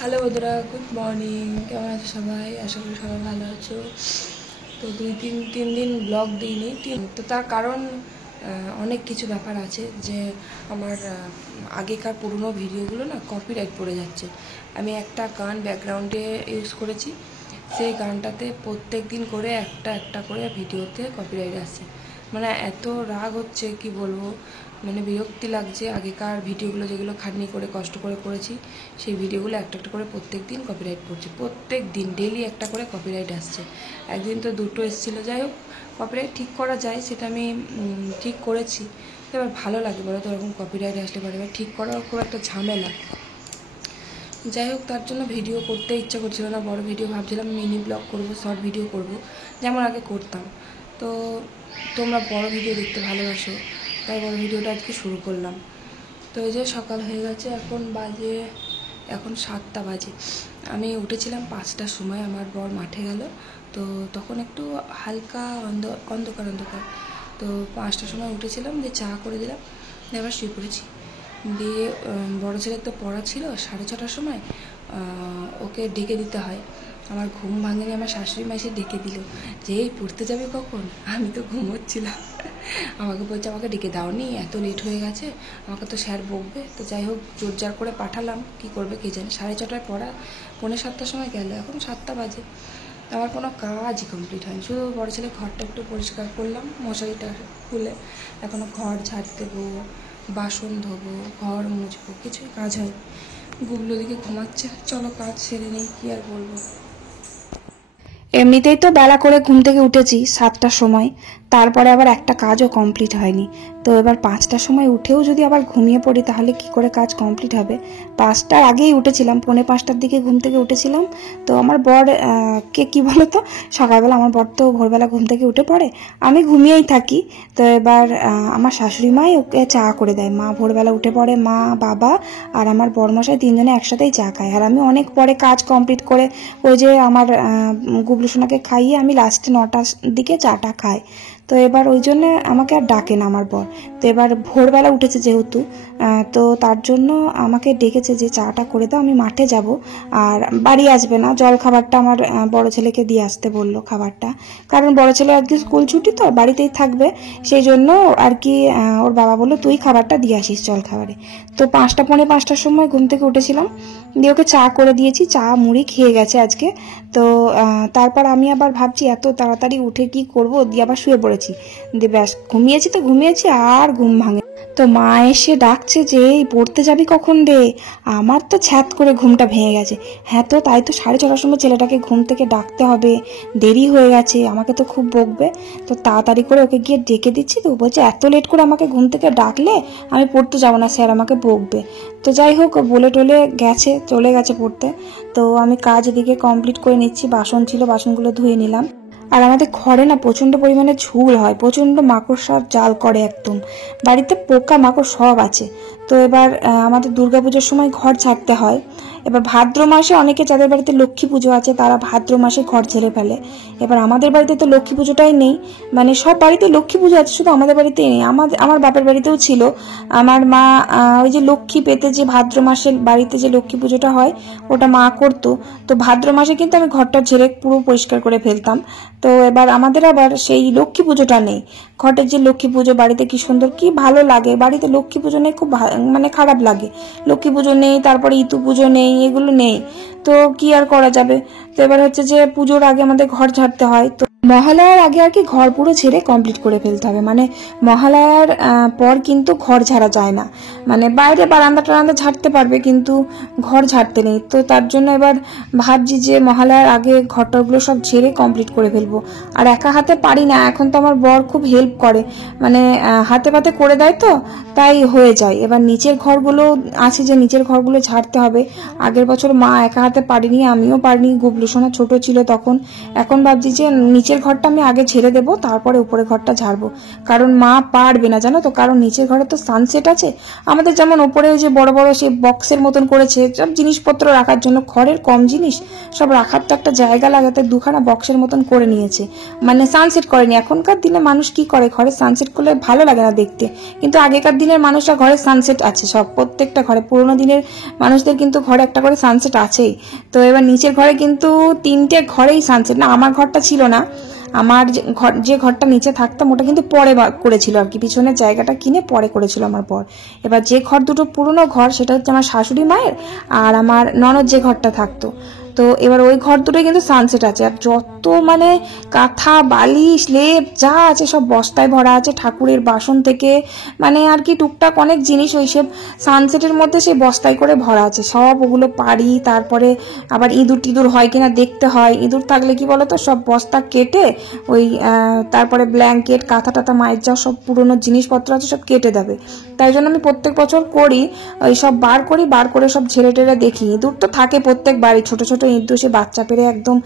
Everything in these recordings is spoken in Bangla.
হ্যালো বন্ধুরা, গুড মর্নিং। কেমন আছো সবাই? আশা করি সবাই ভালো আছো। তো তিন দিন ব্লগ দিইনি। তো তার কারণ অনেক কিছু ব্যাপার আছে যে আমার আগেকার পুরনো ভিডিওগুলো না কপিরাইট পড়ে যাচ্ছে। আমি একটা গান ব্যাকগ্রাউন্ডে ইউজ করেছি, সেই গানটাতে প্রত্যেক দিন করে একটা করে ভিডিওতে কপিরাইট আসছে। মানে এত রাগ হচ্ছে কি বলবো, মানে বিরক্তি লাগছে। আগেকার ভিডিওগুলো যেগুলো খাটনি করে কষ্ট করে করেছি, সেই ভিডিওগুলো একটা করে প্রত্যেক দিন কপিরাইট পড়ছে। প্রত্যেক দিন ডেলি একটা করে কপিরাইট আসছে। একদিন তো দুটো এসেছিলো। যাই হোক, কপিরাইট ঠিক করা যায়, সেটা আমি ঠিক করেছি। তো এবার ভালো লাগে বলো তো, ওরকম কপিরাইট আসলে পারে এবার ঠিক করাও খুব একটা ঝামেলা। যাই হোক, তার জন্য ভিডিও করতে ইচ্ছা করছিল না। বড় ভিডিও ভাবছিলাম মিনি ব্লগ করব, শর্ট ভিডিও করব যেমন আগে করতাম। তো তোমরা বড় ভিডিও দেখতে ভালোবাসো, তাই বড় ভিডিওটা আজকে শুরু করলাম। তো এই যে সকাল হয়ে গেছে, এখন 7টা বাজে। আমি উঠেছিলাম 5টার সময়, আমার বর মাঠে গেল। তো তখন একটু হালকা অন্ধকার। তো 5টার সময় উঠেছিলাম, দিয়ে চা করে দিলাম, এবার শুয়ে পড়েছি। দিয়ে বড়ো ছেলের তো পড়া ছিল 6:30টার সময়, ওকে ডেকে দিতে হয়। আমার ঘুম ভাঙেনি, আমার শাশুড়ি মা এসে ডেকে দিল যে এই পড়তে যাবে কখন? আমি তো ঘুমোচ্ছিলাম। আমাকে বলছে আমাকে ডেকে দাওনি, এত লেট হয়ে গেছে, আমাকে তো স্যার বকবে। তো যাই হোক, জোরজার করে পাঠালাম, কি করবে কে জানে। 6:30টায় পড়া, 6:45টার সময় গেল, এখন 7টা বাজে। আমার কোনো কাজই কমপ্লিট হয়নি। শুধু বড় ছেলে ঘরটা একটু পরিষ্কার করলাম, মশারিটা খুলে। এখনও ঘর ঝাড় দেবো, বাসন ধোবো, ঘর মুছবো, কিছুই কাজ হয়। গুগলো দিকে ঘুমাচ্ছে, চলো কাজ সেরে নেই, কি আর বলবো। এমনিতেই তো বেলা করে ঘুম থেকে উঠেছি 7টার সময়, তারপরে আবার একটা কাজও কমপ্লিট হয়নি। তো এবার 5টার সময় উঠেও যদি আবার ঘুমিয়ে পড়ি তাহলে কি করে কাজ কমপ্লিট হবে। 5টার আগেই উঠেছিলাম, 4:45টার দিকে ঘুম থেকে উঠেছিলাম। তো আমার বর কে কি বলো তো, সকালবেলা আমার বর তো ভোরবেলা ঘুম থেকে উঠে পড়ে, আমি ঘুমিয়েই থাকি। তো এবার আমার শাশুড়ি মাই ওকে চা করে দেয়। মা ভোরবেলা উঠে পড়ে, মা, বাবা আর আমার বরমশাই 3জনে একসাথেই চা খায়। আর আমি অনেক পরে কাজ কমপ্লিট করে ওই যে আমার গুবলু সোনাকে খাইয়ে আমি লাস্টে 9টার দিকে চাটা খাই। তো এবার ওই জন্য আমাকে আর ডাকে না আমার বর। তো এবার ভোরবেলা উঠেছে যেহেতু, তো তার জন্য আমাকে ডেকেছে যে চাটা করে দাও, আমি মাঠে যাব আর বাড়ি আসবে না। জল খাবারটা আমার বড় ছেলেকে দিয়ে আসতে বললো খাবারটা, কারণ বড় ছেলে আজকে স্কুল ছুটি তো বাড়িতেই থাকবে, সেই জন্য আর কি ওর বাবা বললো তুই খাবারটা দিয়ে আসিস জল খাবারে। তো 5টা পৌনে 5টার সময় ঘুম থেকে উঠেছিলাম, দিয়ে ওকে চা করে দিয়েছি, চা মুড়ি খেয়ে গেছে আজকে। তো তারপর আমি আবার ভাবছি এত তাড়াতাড়ি উঠে কি করব, দিয়ে আবার শুয়ে পড়েছি। দিয়ে ব্যাস ঘুমিয়েছি আর ঘুম ভাঙে। তো মা এসে ডাকছে যে এই পড়তে যাবি কখন রে। আমার তো ছ্যাত করে ঘুমটা ভেঙে গেছে। হ্যাঁ, তো তাই তো 6:30টার সময় ছেলেটাকে ঘুম থেকে ডাকতে হবে, দেরি হয়ে গেছে, আমাকে তো খুব বকবে। তো তাড়াতাড়ি করে ওকে গিয়ে ডেকে দিচ্ছি। তো বলছে এত লেট করে আমাকে ঘুম থেকে ডাকলে আমি পড়তে যাবো না, স্যার আমাকে বকবে। তো যাই হোক, বলে টলে চলে গেছে পড়তে। তো আমি কাজ এদিকে কমপ্লিট করে নিচ্ছি, বাসন ছিল বাসনগুলো ধুয়ে নিলাম। আর আমাদের ঘরে না প্রচন্ড পরিমাণে ঝুল হয়, প্রচন্ড মাকড়সার জাল করে, একদম বাড়িতে পোকা মাকড় সব আছে। তো এবার আমাদের দুর্গাপুজোর সময় ঘর ছাড়তে হয়। এবার ভাদ্র মাসে অনেকে যাদের বাড়িতে লক্ষ্মী পুজো আছে তারা ভাদ্র মাসে ঘর ঝেড়ে ফেলে। এবার আমাদের বাড়িতে তো লক্ষ্মী পুজোটাই নেই, মানে সব বাড়িতে লক্ষ্মী পুজো আছে, শুধু আমাদের বাড়িতেই নেই। আমার বাপের বাড়িতেও ছিল। আমার মা ওই যে লক্ষ্মী পেতে যে ভাদ্র মাসে বাড়িতে যে লক্ষ্মী পুজোটা হয় ওটা মা করতো। তো ভাদ্র মাসে কিন্তু আমি ঘরটা ঝেড়ে পুরো পরিষ্কার করে ফেলতাম। তো এবার আমাদের আবার সেই লক্ষ্মী পুজোটা নেই। ঘটের যে লক্ষ্মী পুজো বাড়িতে কি সুন্দর, কি ভালো লাগে। বাড়িতে লক্ষ্মী পুজো নেই, খুব মানে খারাপ লাগে। লক্ষ্মী পুজো নেই, তারপরে ইতু পুজো নেই, এগুলো নেই। তো কি আর করা যাবে। তো এবার হচ্ছে যে পুজোর আগে আমাদের ঘর ঝাড়তে হয়। তো মহালয়ার আগে আর কি ঘর পুরো ঝেড়ে কমপ্লিট করে ফেলতে হবে, মানে মহালয়ার পর কিন্তু ঘর ঝাড়া যায় না। মানে বাইরে বারান্দা টারান্দা ঝাড়তে পারবে কিন্তু ঘর ঝাড়তে নেই। তো তার জন্য এবার ভাবছি যে মহালয়ার আগে ঘরটাগুলো সব ঝেড়ে কমপ্লিট করে ফেলবো। আর একা হাতে পারি না, এখন তো আমার বর খুব হেল্প করে, মানে হাতে পাতে করে দেয়, তো তাই হয়ে যায়। এবার নিচের ঘরগুলো আছে যে নিচের ঘরগুলো ঝাড়তে হবে। আগের বছর মা একা হাতে পারিনি, আমিও পারিনি, গুবলু সোনা ছোট ছিল তখন। এখন ভাবছি যে নিচের নিচের ঘরটা আমি আগে ঝেড়ে দেবো, তারপরে উপরের ঘরটা ঝাড়বো, কারণ মা পারবে না জানো তো, কারণ নিচের ঘরে তো সানসেট আছে। আমাদের যেমন ওপরে যে বড় বড় সেই বক্সের মতন করেছে সব জিনিসপত্র রাখার জন্য, ঘরের কম জিনিস সব রাখার তো একটা জায়গা লাগে, তাই দুখানা বক্সের মতন করে নিয়েছে, মানে সানসেট করেনি। এখনকার দিনে মানুষ কি করে, ঘরে সানসেট করলে ভালো লাগে না দেখতে, কিন্তু আগেকার দিনের মানুষরা ঘরে সানসেট আছে সব, প্রত্যেকটা ঘরে, পুরোনো দিনের মানুষদের কিন্তু ঘরে একটা করে সানসেট আছেই। তো এবার নিচের ঘরে কিন্তু 3টে ঘরেই সানসেট, না আমার ঘরটা ছিল না, আমার যে ঘরটা নিচে থাকতাম ওটা কিন্তু পরে করেছিল আর কি, পিছনের জায়গাটা কিনে পরে করেছিল আমার পর। এবার যে ঘর দুটো পুরনো ঘর সেটা হচ্ছে আমার শাশুড়ি মায়ের, আর আমার ননদ যে ঘরটা থাকতো, তো এবার ওই ঘর দুটোই কিন্তু সানসেট আছে। আর যত মানে কাঁথা বালিশ লেপ যা আছে সব বস্তায় ভরা আছে, ঠাকুরের বাসন থেকে মানে আর কি টুকটাক অনেক জিনিস ওইসব সানসেটের মধ্যে সেই বস্তায় করে ভরা আছে, সব ওগুলো পারি। তারপরে আবার ইঁদুর টিঁদুর হয় কিনা দেখতে হয়, ইঁদুর থাকলে কি বলতো সব বস্তা কেটে ওই তারপরে ব্ল্যাঙ্কেট কাঁথা টাথা মায়ের যা সব পুরোনো জিনিসপত্র আছে সব কেটে দেবে। তাই জন্য আমি প্রত্যেক বছর করি, ওই সব বার করে সব ঝেড়ে টেড়ে দেখি। ইঁদুর তো থাকে প্রত্যেক বাড়ি, ছোট ছোট ইঁদুর, সে বাচ্চা পেরে একদম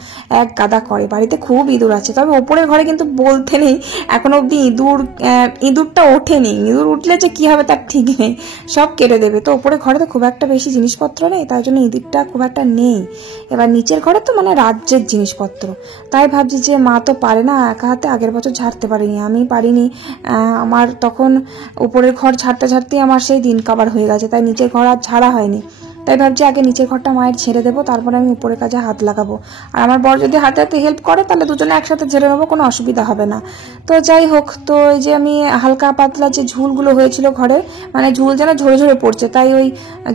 এক গাদা করে, বাড়িতে খুব ইঁদুর আছে। তবে ওপরের ঘরে কিন্তু বলতে নেই এখনো অব্দি ইঁদুরটা ওঠেনি, ইঁদুর উঠলে যে কি হবে তার ঠিক নেই, সব কেটে দেবে। তো ওপরের ঘরে তো খুব একটা বেশি জিনিসপত্র নেই, তাই জন্য ইঁদুরটা খুব একটা নেই। এবার নিচের ঘরে তো মানে রাজ্যের জিনিসপত্র, তাই ভাবছি যে মা তো পারে না একা হাতে, আগের বছর ঝাড়তে পারিনি, আমি পারিনি, আমার তখন উপরের ঘর ঝাড়তে ঝাড়তেই আমার সেই দিন কাবার হয়ে গেছে, তাই নিচের ঘর আর ঝাড়া হয়নি। তাই ভাবছি আগে নিচের ঘরটা মায়ের ছেড়ে দেবো, তারপরে আমি উপরের কাজে হাত লাগাবো। আর আমার বর যদি হাতে হাতে হেল্প করে তাহলে দুজনে একসাথে ঝেড়ে নেবো, কোনো অসুবিধা হবে না। তো যাই হোক, তো এই যে আমি হালকা পাতলা যে ঝুলগুলো হয়েছিল ঘরে, মানে ঝুল যেন ঝরে ঝরে পড়ছে, তাই ওই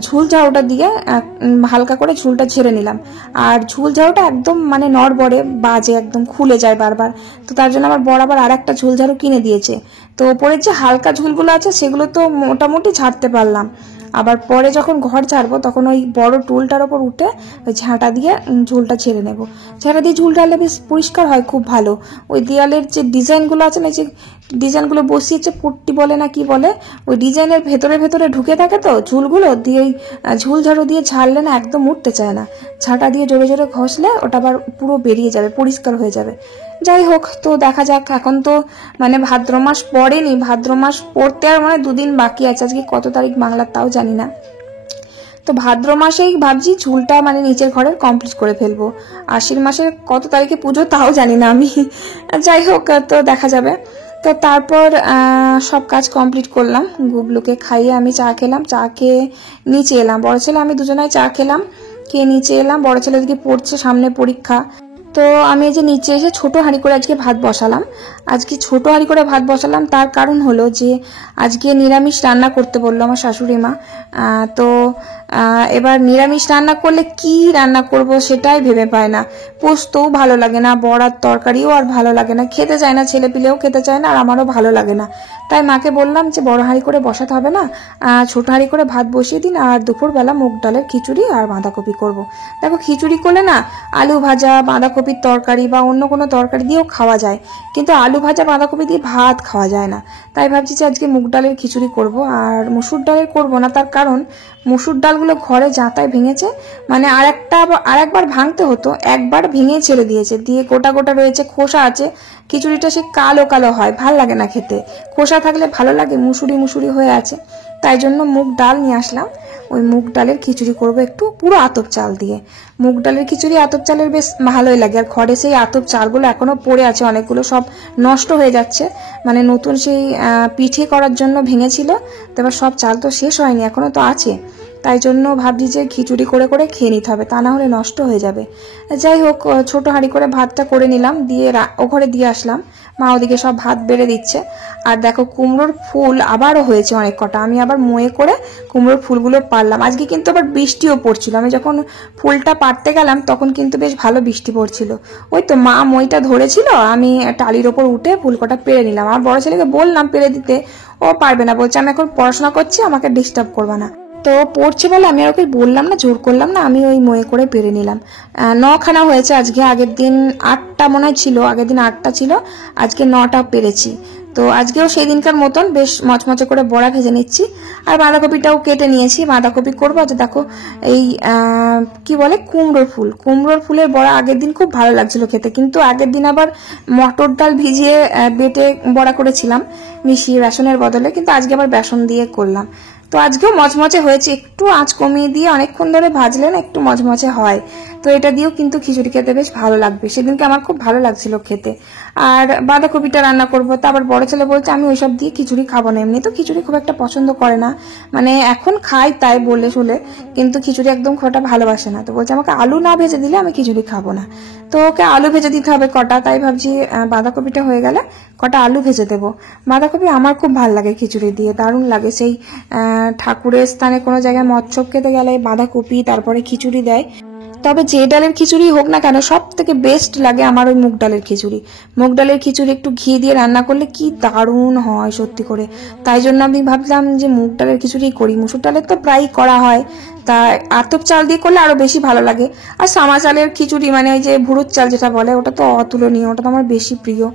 ঝুল ঝাড়ুটা দিয়ে হালকা করে ঝুলটা ঝেড়ে নিলাম। আর ঝুল ঝাড়ুটা একদম মানে নড়বড়ে বাজে, একদম খুলে যায় বারবার, তো তার জন্য আমার বর আবার আরেকটা ঝুল ঝাড়ু কিনে দিয়েছে। তো ওপরের যে হালকা ঝুলগুলো আছে সেগুলো তো মোটামুটি ঝাড়তে পারলাম। আবার পরে যখন ঘর ঝাড়বো তখন ওই বড় টুলটার ওপর উঠে ওই ঝাঁটা দিয়ে ঝুলটা ছেড়ে নেব। ঝাঁটা দিয়ে ঝুল ঢাললে বেশ পরিষ্কার হয়, খুব ভালো। ওই দেয়ালের যে ডিজাইনগুলো আছে না, যে ডিজাইনগুলো বসিয়েছে পট্টি বলে না কি বলে, ওই ডিজাইনের ভেতরে ভেতরে ঢুকে থাকে তো ঝুলগুলো দিয়ে, ওই ঝুল ঝাড়ু দিয়ে ঝাড়লে না একদম উঠতে চায় না, ঝাঁটা দিয়ে জোরে জোরে ঘষলে ওটা আবার পুরো বেরিয়ে যাবে, পরিষ্কার হয়ে যাবে। যাই হোক, তো দেখা যাক, এখন তো মানে ভাদ্র মাস পড়েনি, ভাদ্র মাস পড়তে আর মানে 2 দিন বাকি আছে, আজকে কত তারিখ বাংলার তাও জানি না। তো ভাদ্র মাসেই ভাবছি ঝুলটা মানে নিচের ঘরের কমপ্লিট করে ফেলবো। আশ্বিন মাসের কত তারিখে পুজো তাও জানি না আমি, যাই হোক তো দেখা যাবে। তো তারপর সব কাজ কমপ্লিট করলাম, গুবলুকে খাইয়ে আমি চা খেলাম, চা খেয়ে নিচে এলাম, বড় ছেলে আমি দুজনাই চা খেলাম, খেয়ে নিচে এলাম। বড় ছেলে দিকে পড়ছে, সামনে পরীক্ষা। তো আমি এই যে নিচে এসে ছোট হাঁড়ি করে আজকে ভাত বসালাম। আজকে ছোট হাঁড়ি করে ভাত বসালাম, তার কারণ হলো যে আজকে নিরামিষ রান্না করতে বললো আমার শাশুড়ি মা। তো এবার নিরামিষ রান্না করলে কি রান্না করব সেটাই ভেবে পায় না, পোস্তও ভালো লাগে না, বড়ার তরকারিও আর ভালো লাগে না, খেতে চায় না, ছেলে পিলেও খেতে চায় না, আর আমারও ভালো লাগে না। তাই মাকে বললাম যে বড় হাঁড়ি করে বসাতে হবে না, ছোট হাঁড়ি করে ভাত বসিয়ে দিন, আর দুপুরবেলা মুগ ডালের খিচুড়ি আর বাঁধাকপি করব। দেখো খিচুড়ি করলে না আলু ভাজা বাঁধাকপির তরকারি বা অন্য কোনো তরকারি দিয়েও খাওয়া যায়, কিন্তু আলু ভাজা বাঁধাকপি দিয়ে ভাত খাওয়া যায় না। তাই ভাবছি যে আজকে মুগ ডালের খিচুড়ি করব, আর মসুর ডালের করব না, তার কারণ মসুর ডালগুলো ঘরে যাতায় ভেঙেছে, মানে আরেকবার ভাঙতে হতো, একবার ভেঙে ছেড়ে দিয়েছে, দিয়ে গোটা গোটা রয়েছে, খোসা আছে, খিচুড়িটা সে কালো কালো হয়, ভাল লাগে না খেতে, খোসা থাকলে ভালো লাগে, মুসুরি মুসুরি হয়ে আছে। তাই জন্য মুগ ডাল নিয়ে আসলাম, ওই মুগ ডালের খিচুড়ি করব একটু পুরো আতপ চাল দিয়ে। মুগ ডালের খিচুড়ি আতপ চালের বেশ ভালোই লাগে, আর ঘরে সেই আতপ চালগুলো এখনো পড়ে আছে, অনেকগুলো সব নষ্ট হয়ে যাচ্ছে, মানে নতুন সেই পিঠে করার জন্য ভেঙেছিল, তো এবার সব চাল তো শেষ হয়নি, এখনো তো আছে। তাই জন্য ভাবছি যে খিচুড়ি করে করে খেয়ে নিতে হবে, তা না হলে নষ্ট হয়ে যাবে। যাই হোক, ছোট হাঁড়ি করে ভাতটা করে নিলাম, দিয়ে ও ঘরে দিয়ে আসলাম, মা ওদিকে সব ভাত বেড়ে দিচ্ছে। আর দেখো কুমড়োর ফুল আবারও হয়েছে অনেক কটা, আমি আবার ময়ে করে কুমড়োর ফুলগুলো পারলাম। আজকে কিন্তু আবার বৃষ্টিও পড়ছিল, আমি যখন ফুলটা পারতে গেলাম তখন কিন্তু বেশ ভালো বৃষ্টি পড়ছিল। ওই তো মা মইটা ধরেছিল, আমি টালির ওপর উঠে ফুল কটা পেরে নিলাম। আমার বড় ছেলেকে বললাম পেরে দিতে, ও পারবে না, বলছে আমি এখন পড়াশোনা করছি, আমাকে ডিস্টার্ব করবে না। তো পড়ছে বলে আমি আর ওকে বললাম না, জোর করলাম না, আমি ওই ময়ে করে পেরে নিলাম। 9খানা হয়েছে আজকে, আগের দিন 8টা মনে হয় ছিল, আগের দিন 8টা ছিল, আজকে 9টা পেরেছি। তো আজকেও সেই দিনকার মতন বেশ মচমচে করে বড়া ভেজে নিচ্ছি। আর বাঁধাকপিটাও কেটে নিয়েছি, বাঁধাকপি করবো। আজ দেখো এই কি বলে কুমড়োর ফুলের বড়া আগের দিন খুব ভালো লাগছিল খেতে, কিন্তু আগের দিন আবার মটর ডাল ভিজিয়ে বেটে বড়া করেছিলাম মিশিয়ে বেসনের বদলে, কিন্তু আজকে আবার বেসন দিয়ে করলাম। তো আজকেও মচমচে হয়েছে, একটু আঁচ কমিয়ে দিয়ে অনেকক্ষণ ধরে ভাজলে না একটু মচমচে হয়। তো এটা দিয়েও কিন্তু খিচুড়ি খেতে বেশ ভালো লাগবে, সেদিনকে আমার খুব ভালো লাগছিল খেতে। আর বাঁধাকপিটা রান্না করবো, তা আবার বড় ছেলে বলছে আমি ওইসব দিয়ে খিচুড়ি খাবো না, এমনি তো খিচুড়ি খুব একটা পছন্দ করে না, মানে এখন খাই তাই বলে শুলে, কিন্তু খিচুড়ি একদম খোটা ভালোবাসে না। তো বলছে আমাকে আলু না ভেজে দিলে আমি খিচুড়ি খাবো না। তো ওকে আলু ভেজে দিতে হবে কটা, তাই ভাবছি বাঁধাকপিটা হয়ে গেলে কটা আলু ভেজে দেবো। বাঁধাকপি আমার খুব ভালো লাগে খিচুড়ি দিয়ে, দারুণ লাগে। সেই ঠাকুরের স্থানে কোনো জায়গায় মৎস্য খেতে গেলে বাঁধাকপি তারপরে খিচুড়ি দেয়। তবে যে ডালের খিচুড়ি হোক না কেন, সব থেকে বেস্ট লাগে আমার ওই মুগ ডালের খিচুড়ি। মুগ ডালের খিচুড়ি একটু ঘি দিয়ে রান্না করলে কি দারুণ হয় সত্যি করে। তাই জন্য আমি ভাবলাম যে মুগ ডালের খিচুড়ি করি। মুসুর ডালের তো প্রায়ই করা হয়, তা আতপ চাল দিয়ে করলে আরো বেশি ভালো লাগে। আর সামা চালের খিচুড়ি মানে ওই যে ভুরুর চাল যেটা বলে, ওটা তো অতুলনীয়, ওটা তো আমার বেশি প্রিয়।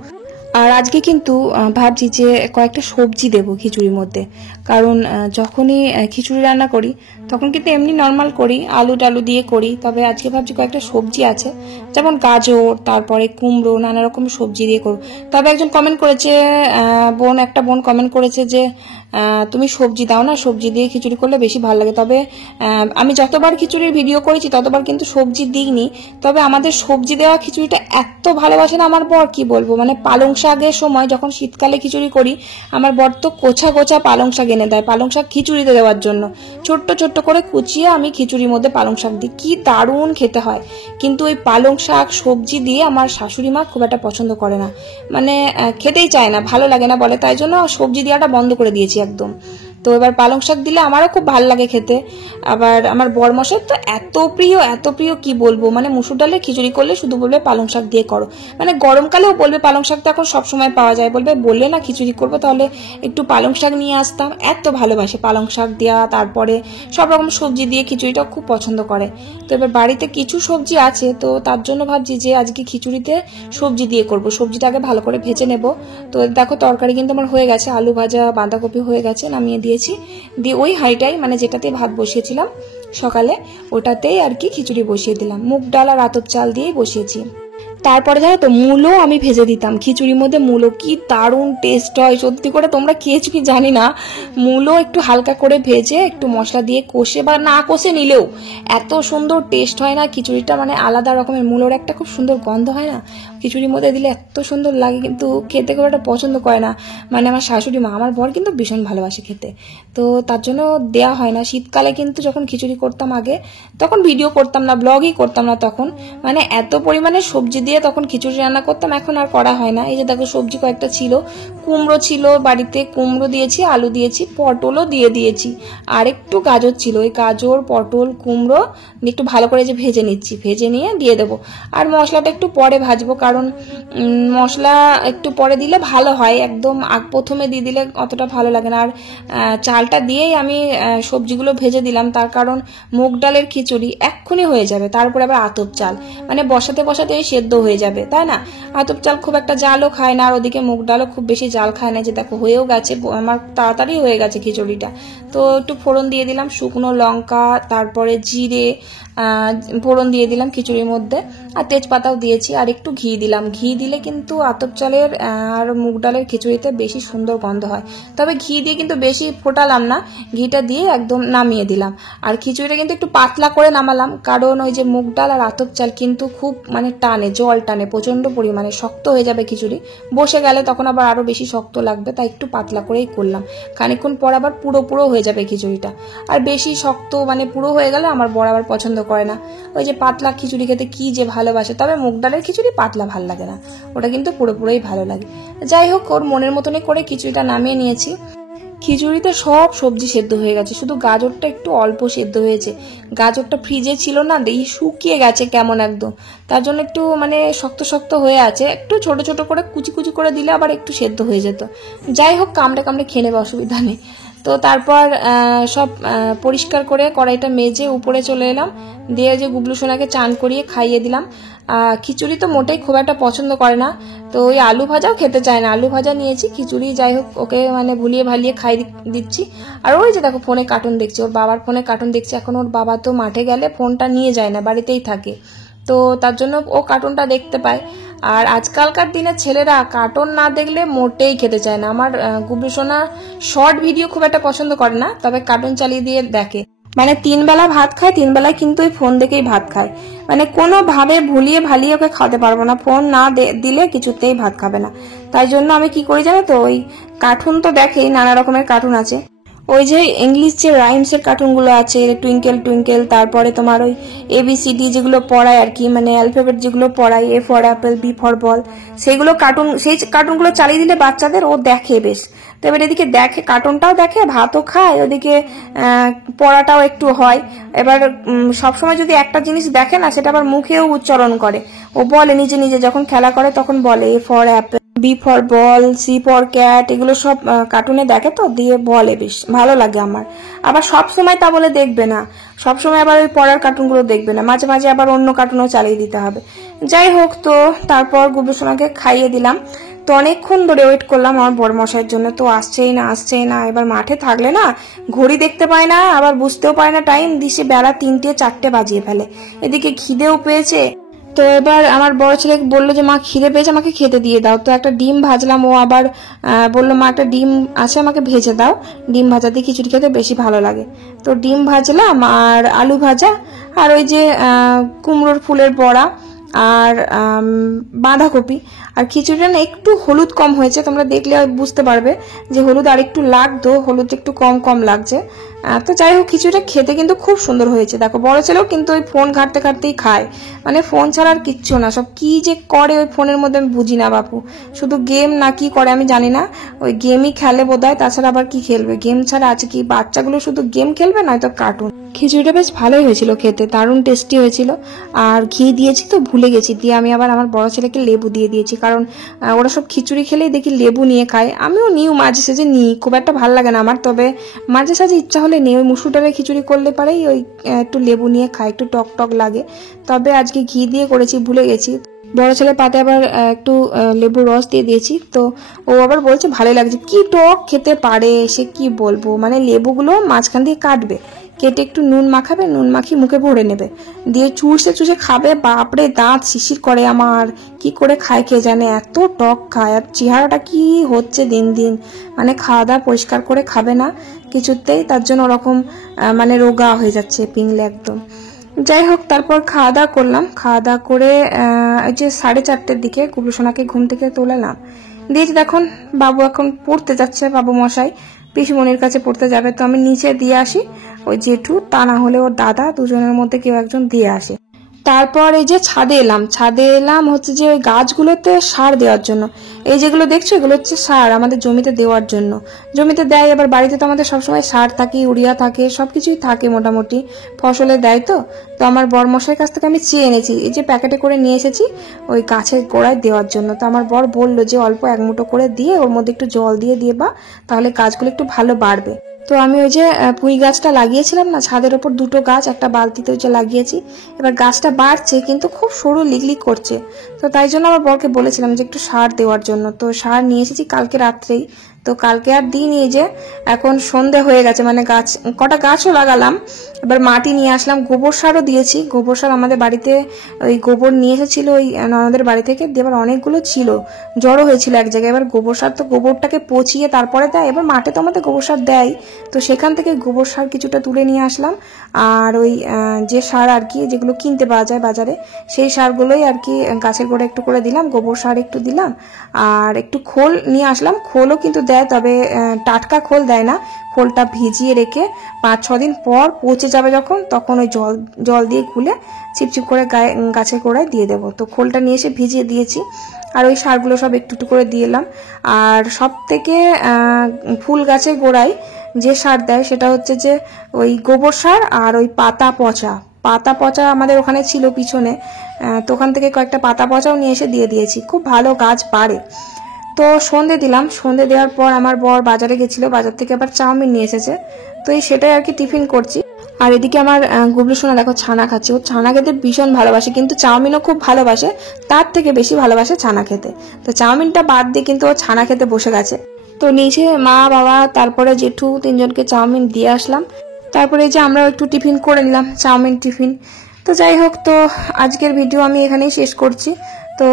আর আজকে কিন্তু ভাবছি যে কয়েকটা সবজি দেব খিচুড়ির মধ্যে, কারণ যখনই খিচুড়ি রান্না করি তখন কিন্তু এমনি নর্মাল করি, আলু টালু দিয়ে করি। তবে আজকে ভাবছি কয়েকটা সবজি আছে, যেমন গাজর, তারপরে কুমড়ো, নানা রকম সবজি দিয়ে করব। তবে একজন কমেন্ট করেছে, একটা বোন কমেন্ট করেছে যে তুমি সবজি দাও না, সবজি দিয়ে খিচুড়ি করলে বেশি ভালো লাগে। তবে আমি যতবার খিচুড়ির ভিডিও করেছি ততবার কিন্তু সবজি দিইনি। তবে আমাদের সবজি দেওয়া খিচুড়িটা এত ভালোবাসে না আমার বর, কি বলবো। মানে পালং শাকের সময় যখন শীতকালে খিচুড়ি করি, আমার বর তো কোচা কোচা পালং শাক এনে দেয় পালং শাক খিচুড়িতে দেওয়ার জন্য। ছোট্ট ছোট্ট করে কুচিয়ে আমি খিচুড়ির মধ্যে পালং শাক দিই, কি দারুণ খেতে হয়। কিন্তু ওই পালং শাক সবজি দিয়ে আমার শাশুড়ি মা খুব একটা পছন্দ করে না, মানে খেতেই চায় না, ভালো লাগে না বলে। তাই জন্য সবজি দেওয়াটা বন্ধ করে দিয়েছি একদম। তো এবার পালং শাক দিলে আমারও খুব ভালো লাগে খেতে। আবার আমার বরমশাই তো এত প্রিয় কি বলবো, মানে মুসুর ডালের খিচুড়ি করলে শুধু বলবে পালং শাক দিয়ে করো। মানে গরমকালেও বলবে, পালং শাক তো এখন সবসময় পাওয়া যায়, বললে না খিচুড়ি করবো তাহলে একটু পালং শাক নিয়ে আসতাম। এত ভালোবাসে পালং শাক দেওয়া, তারপরে সব রকম সবজি দিয়ে খিচুড়িটা খুব পছন্দ করে। তো এবার বাড়িতে কিছু সবজি আছে, তো তার জন্য ভাবছি যে আজকে খিচুড়িতে সবজি দিয়ে করব। সবজিটা আগে ভালো করে ভেজে নেব। তো দেখো তরকারি কিন্তু আমার হয়ে গেছে, আলু ভাজা, বাঁধাকপি হয়ে গেছে, নামিয়ে দিয়েছি। দিয়ে ওই হাঁড়িটাই, মানে যেটাতে ভাত বসিয়েছিলাম সকালে, ওটাতেই আর কি খিচুড়ি বসিয়ে দিলাম। মুগ ডাল আর আতপ চাল দিয়েই বসিয়েছি। তারপরে জানো তো মূলো আমি ভেজে দিতাম খিচুড়ির মধ্যে। মূলো কি দারুণ টেস্ট হয় সত্যি করে, তোমরা খেয়েছো কি জানি না। মূলো একটু হালকা করে ভেজে একটু মশলা দিয়ে কষে বা না কষে নিলেও এত সুন্দর টেস্ট হয় না খিচুড়িটা, মানে আলাদা রকমের। মূলোর একটা খুব সুন্দর গন্ধ হয় না খিচুড়ির মধ্যে দিলে, এত সুন্দর লাগে। কিন্তু খেতে খুব একটা পছন্দ করে না, মানে আমার শাশুড়ি মা। আমার বর কিন্তু ভীষণ ভালোবাসে খেতে, তো তার জন্য দেওয়া হয় না। শীতকালে কিন্তু যখন খিচুড়ি করতাম আগে, তখন ভিডিও করতাম না, ব্লগই করতাম না তখন, মানে এত পরিমাণে সবজি দিয়ে তখন খিচুড়ি রান্না করতাম। এখন আর করা হয় না। এই যে দেখো সবজি কয়েকটা ছিল, কুমড়ো ছিল বাড়িতে, কুমড়ো দিয়েছি, আলু দিয়েছি, পটলও দিয়েছি, আর একটু গাজর ছিল। ওই গাজর, পটল, কুমড়ো একটু ভালো করে যে ভেজে নিচ্ছি, ভেজে নিয়ে দিয়ে দেবো। আর মশলাটা একটু পরে ভাজবো, কারণ মশলা একটু পরে দিলে ভালো হয়, একদম প্রথমে দিয়ে দিলে অতটা ভালো লাগে না। আর চালটা দিয়েই আমি সবজিগুলো ভেজে দিলাম, তার কারণ মুগ ডালের খিচুড়ি এক্ষুনি হয়ে যাবে, তারপরে আবার আতপ চাল, মানে বসাতে সেদ্ধ হয়ে যাবে, তাই না। আতপ চাল খুব একটা জালও খায় না, আর ওদিকে মুগ ডালও খুব বেশি জাল খায় না। যে দেখো হয়েও গেছে, আমার তাড়াতাড়ি হয়ে গেছে খিচুড়িটা। তো একটু ফোড়ন দিয়ে দিলাম, শুকনো লঙ্কা, তারপরে জিরে ফোড়ন দিয়ে দিলাম খিচুড়ির মধ্যে, আর তেজপাতাও দিয়েছি, আর একটু ঘি দিলাম। ঘি দিলে কিন্তু আতপ চালের আর মুগ ডালের খিচুড়িতে বেশি সুন্দর গন্ধ হয়। তবে ঘি দিয়ে কিন্তু বেশি ফোটালাম না, ঘিটা দিয়ে একদম নামিয়ে দিলাম। আর খিচুড়িটা কিন্তু একটু পাতলা করে নামালাম, কারণ ওই যে মুগ ডাল আর আতপ চাল কিন্তু খুব মানে টানে, জল টানে প্রচন্ড পরিমাণে, শক্ত হয়ে যাবে খিচুড়ি। বসে গেলে তখন আবার আরো বেশি শক্ত লাগবে, তাই একটু পাতলা করেই করলাম। খানিকক্ষণ পর আবার পুরো হয়ে যাবে খিচুড়িটা। আর বেশি শক্ত মানে পুরো হয়ে গেলে আমার বর আবার পছন্দ করে না। ওই যে পাতলা খিচুড়ি খেতে কি যে ভালোবাসে। তবে মুগ ডালের খিচুড়ি পাতলা ভাল লাগে না, ওটা কিন্তু পুরোই ভালো লাগে। যাই হোক, ওর মনের মতনই করে খিচুড়িটা নামিয়ে নিয়েছি। খিচুড়িতে সব সবজি সেদ্ধ হয়ে গেছে, শুধু গাজরটা একটু অল্প সেদ্ধ হয়েছে। গাজরটা ফ্রিজে ছিল না, দেখি শুকিয়ে গেছে কেমন একদম, তার জন্য একটু মানে শক্ত হয়ে আছে। একটু ছোট ছোট করে কুচি করে দিলে আবার একটু সেদ্ধ হয়ে যেত। যাই হোক, কামড়ে খেয়ে নেবে, অসুবিধা নেই। তো তারপর সব পরিষ্কার করে কড়াইটা মেজে উপরে চলে এলাম, দিয়ে যে গুবলু সোনাকে চান করিয়ে খাইয়ে দিলাম। খিচুড়ি তো মোটেই খুব একটা পছন্দ করে না, তো ওই আলু ভাজাও খেতে চায় না, আলু ভাজা নিয়েছি, খিচুড়ি যাই হোক ওকে মানে ভুলিয়ে ভালিয়ে খাই দিচ্ছি। আর ওই যে দেখো ফোনে কার্টুন দেখছে, ওর বাবার ফোনে কার্টুন দেখছে। এখন ওর বাবা তো মাঠে গেলে ফোনটা নিয়ে যায় না, বাড়িতেই থাকে, তো তার জন্য ও কার্টুনটা দেখতে পায়। আর আজকালকার দিনের ছেলেরা কার্টুন না দেখলে মোটেই খেতে চায় না। আমার গুবলু সোনা শর্ট ভিডিও খুব একটা পছন্দ করে না, তবে কার্টুন চালিয়ে দিয়ে দেখে। মানে 3 বেলা ভাত খায়, 3 বেলায় কিন্তু ওই ফোন দেখেই ভাত খায়, মানে কোনোভাবে ভুলিয়ে ভালিয়ে ওকে খাওয়াতে পারবো না, ফোন না দিলে কিছুতেই ভাত খাবে না। তাই জন্য আমি কি করি জানো তো, ওই কার্টুন তো দেখেই, নানা রকমের কার্টুন আছে, ওই যে ইংলিশ যে রাইমসের কার্টুনগুলো আছে, টুইঙ্কেল টুইঙ্কেল, তারপরে তোমার ওই ABCD যেগুলো পড়ায় আর কি, মানে অ্যালফাবেট যেগুলো পড়ায়, A for Apple, B for ball, সেইগুলো কার্টুন, সেই কার্টুনগুলো চালিয়ে দিলে বাচ্চাদের ও দেখে বেশ। তো এবার এদিকে দেখে, কার্টুনটাও দেখে, ভাতও খায়, ওদিকে পড়াটাও একটু হয়। এবার সবসময় যদি একটা জিনিস দেখে না, সেটা আবার মুখেও উচ্চারণ করে, ও বলে নিজে নিজে, যখন খেলা করে তখন বলে A for Apple, B for ball, C for cat, এগুলো সব কার্টুনে দেখে, তো দিয়ে বলে, বেশ ভালো লাগে আমার। আবার সব সময় তা বলে দেখবে না, সব সময় আবার ওই পড়ার কার্টুনগুলো দেখবে না, মাঝে মাঝে আবার অন্য কার্টুনও চালিয়ে দিতে হবে। যাই হোক, তো তারপর গুবলু সোনাকে খাইয়ে দিলাম। তো অনেকক্ষণ ধরে ওয়েট করলাম আমার বড় মশাইয়ের জন্য, তো আসছেই না। এবার মাঠে থাকলে না ঘড়ি দেখতে পায় না, আবার বুঝতেও পায় না টাইম, দিশে বেলা 3টে 4টে বাজিয়ে ফেলে। এদিকে খিদেও পেয়েছে। তো এবার আমার বড় ছেলে বললো যে মা খিদে পেয়েছে, আমাকে খেতে দিয়ে দাও। তো একটা ডিম ভাজলাম, ও আবার বললো মা একটা ডিম আছে, আমাকে ভেজে দাও, ডিম ভাজা দিয়ে খিচুড়ি খেতে বেশি ভালো লাগে। তো ডিম ভাজলাম, আর আলু ভাজা, আর ওই যে কুমড়োর ফুলের বড়া, আর বাঁধাকপি। আর খিচুড়িটা না একটু হলুদ কম হয়েছে, তোমরা দেখলে বুঝতে পারবে যে হলুদ আর একটু লাগতো, হলুদ একটু কম কম লাগছে। তো যাই হোক, খিচুড়িটা খেতে কিন্তু খুব সুন্দর হয়েছে। দেখো বড় ছেলেও কিন্তু ওই ফোন ঘাঁটতে ঘাঁটতেই খায়, মানে ফোন ছাড়া আর কিচ্ছু না, সব কি যে করে ওই ফোনের মধ্যে আমি বুঝি না বাপু, শুধু গেম না কি করে আমি জানি না, ওই গেমই খেলে বোধহয়, তাছাড়া আবার কি খেলবে, গেম ছাড়া আছে কি? বাচ্চাগুলো শুধু গেম খেলবে, নয়তো কার্টুন। খিচুড়িটা বেশ ভালোই হয়েছিল খেতে, দারুণ টেস্টি হয়েছিল। আর ঘি দিয়েছি তো ভুলে গেছি, দিয়ে আমি আবার আমার বড় ছেলেকে লেবু দিয়ে দিয়েছি, কারণ ওরা সব খিচুড়ি খেলেই দেখি লেবু নিয়ে খায়, আমিও নিই, মাঝে সাঝে নিই, খুব একটা ভালো লাগে না আমার, তবে মাঝে সাঝে ইচ্ছা হলে নিই। ওই মুসুর ডালের খিচুড়ি করলে পারেই ওই একটু লেবু নিয়ে খাই, একটু টক টক লাগে, তবে আজকে ঘি দিয়ে করেছি, ভুলে গেছি। বড় ছেলে পাতে আবার একটু লেবুর রস দিয়ে দিয়েছি, তো ও আবার বলছে ভালো লাগছে, কি টক খেতে পারে সে, কি বলবো, মানে লেবুগুলো মাঝখান দিয়ে কাটবে, কেটে একটু নুন মাখাবে, নুন মাখিয়ে মুখে ভরে নেবে, দিয়ে চুষে চুষে খাবে, বাপরে দাঁত শিশির করে আমার, কি করে খায় কে জানে, এত টক খায়। আর চেহারাটা কি হচ্ছে দিন দিন, মানে খাওয়া দাওয়া পরিষ্কার করে খাবে না কিছুতেই, তার জন্য ওরকম মানে রোগা হয়ে যাচ্ছে পিংলে একদম। যাই হোক, তারপর খাওয়া দাওয়া করলাম, খাওয়া দাওয়া করে ওই যে 4:30টার দিকে গুবলু সোনাকে ঘুম থেকে তোলালাম, দিয়েছি। দেখুন বাবু এখন পড়তে যাচ্ছে, বাবু মশাই পিসিমণির কাছে পড়তে যাবে, তো আমি নিচে দিয়ে আসি, ওই জেঠু তা না হলে ওর দাদা, দুজনের মধ্যে কেউ একজন দিয়ে আসে। তারপর এই যে ছাদে এলাম হচ্ছে যে ওই গাছগুলোতে সার দেওয়ার জন্য। এই যেগুলো দেখছো এগুলো হচ্ছে সার আমাদের জমিতে দেওয়ার জন্য, জমিতে দেয়। এবার বাড়িতে তো আমাদের সবসময় সার থাকে, ইউরিয়া থাকে, সবকিছুই থাকে মোটামুটি, ফসলে দেয়। তো আমার বরমশাইয়ের কাছ থেকে আমি চেয়ে এনেছি, এই যে প্যাকেটে করে নিয়ে এসেছি ওই গাছের গোড়ায় দেওয়ার জন্য। তো আমার বর বললো যে অল্প 1 মুঠো করে দিয়ে ওর মধ্যে একটু জল দিয়ে বা, তাহলে গাছগুলো একটু ভালো বাড়বে। তো আমি ওই যে পুঁই গাছটা লাগিয়েছিলাম না ছাদের ওপর, 2টো গাছ একটা বালতিতে ওই যে লাগিয়েছি। এবার গাছটা বাড়ছে কিন্তু খুব সরু লিগলিগ করছে, তো তাই জন্য আমার বরকে বলেছিলাম যে একটু সার দেওয়ার জন্য। তো সার নিয়ে এসেছি কালকে রাত্রেই, তো কালকে আর দিইনি, যে এখন সন্ধে হয়ে গেছে, মানে কটা গাছও লাগালাম। এবার মাটি নিয়ে আসলাম, গোবর সারও দিয়েছি। গোবর সার আমাদের বাড়িতে ওই গোবর নিয়ে এসেছিল ওই আমাদের বাড়ি থেকে, এবার অনেকগুলো ছিল, জড়ো হয়েছিল এক জায়গায়। এবার গোবর সার তো গোবরটাকে পচিয়ে তারপরে দেয়, এবার মাঠে তো আমাদের গোবর সার দেয়, তো সেখান থেকে গোবর সার কিছুটা তুলে নিয়ে আসলাম। আর ওই যে সার আর কি যেগুলো কিনতে পাওয়া যায় বাজারে, সেই সারগুলোই আর কি গাছের গোড়া একটু করে দিলাম, গোবর সার একটু দিলাম, আর একটু খোল নিয়ে আসলাম। খোলও কিন্তু দেয়, তবে টাটকা খোল দেয় না, খোলটা ভিজিয়ে রেখে 5-6 দিন পর পচে যাবে যখন, তখন ওই জল দিয়ে খুলে চিপচিপ করে গাছের গোড়ায় দিয়ে দেবো। তো খোলটা নিয়ে এসে ভিজিয়ে দিয়েছি, আর ওই সারগুলো সব একটু একটু করে দিয়ে এলাম। আর সব থেকে ফুল গাছের গোড়ায় যে সার দেয় সেটা হচ্ছে যে ওই গোবর সার, আর ওই পাতা পচা আমাদের ওখানে ছিল পিছনে, তো ওখান থেকে কয়েকটা পাতা পচাও নিয়ে এসে দিয়ে দিয়েছি, খুব ভালো গাছ বাড়ে। তো সন্ধে দিলাম, সন্ধে দেওয়ার পর আমার বর বাজারে গেছিল, বাজার থেকে আবার চাউমিন নিয়ে এসেছে। তো এই সেটাই আর কি টিফিন করছি। আর এদিকে আমার গুবলু সোনা দেখো ছানা খাচ্ছে। ও ছানা খেতে ভীষণ ভালোবাসে, কিন্তু চাউমিনও খুব ভালোবাসে, তার থেকে বেশি ভালোবাসে ছানা খেতে। তো চাউমিনটা বাদ দিয়ে কিন্তু ও ছানা খেতে বসে গেছে। তো নিচে মা বাবা তারপরে জেঠু তিনজনকে চাউমিন দিয়ে আসলাম। তারপরে এই যে আমরাও একটু টিফিন করে নিলাম, চাউমিন টিফিন। তো যাই হোক, তো আজকের ভিডিও আমি এখানেই শেষ করছি। তো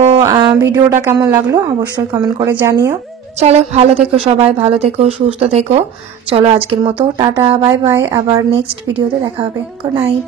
ভিডিওটা কেমন লাগলো অবশ্যই কমেন্ট করে জানিও। চলো, ভালো থেকো সবাই, ভালো থেকো, সুস্থ থেকো। চলো আজকের মতো টাটা, বাই বাই। আবার নেক্সট ভিডিওতে দেখা হবে। Good night.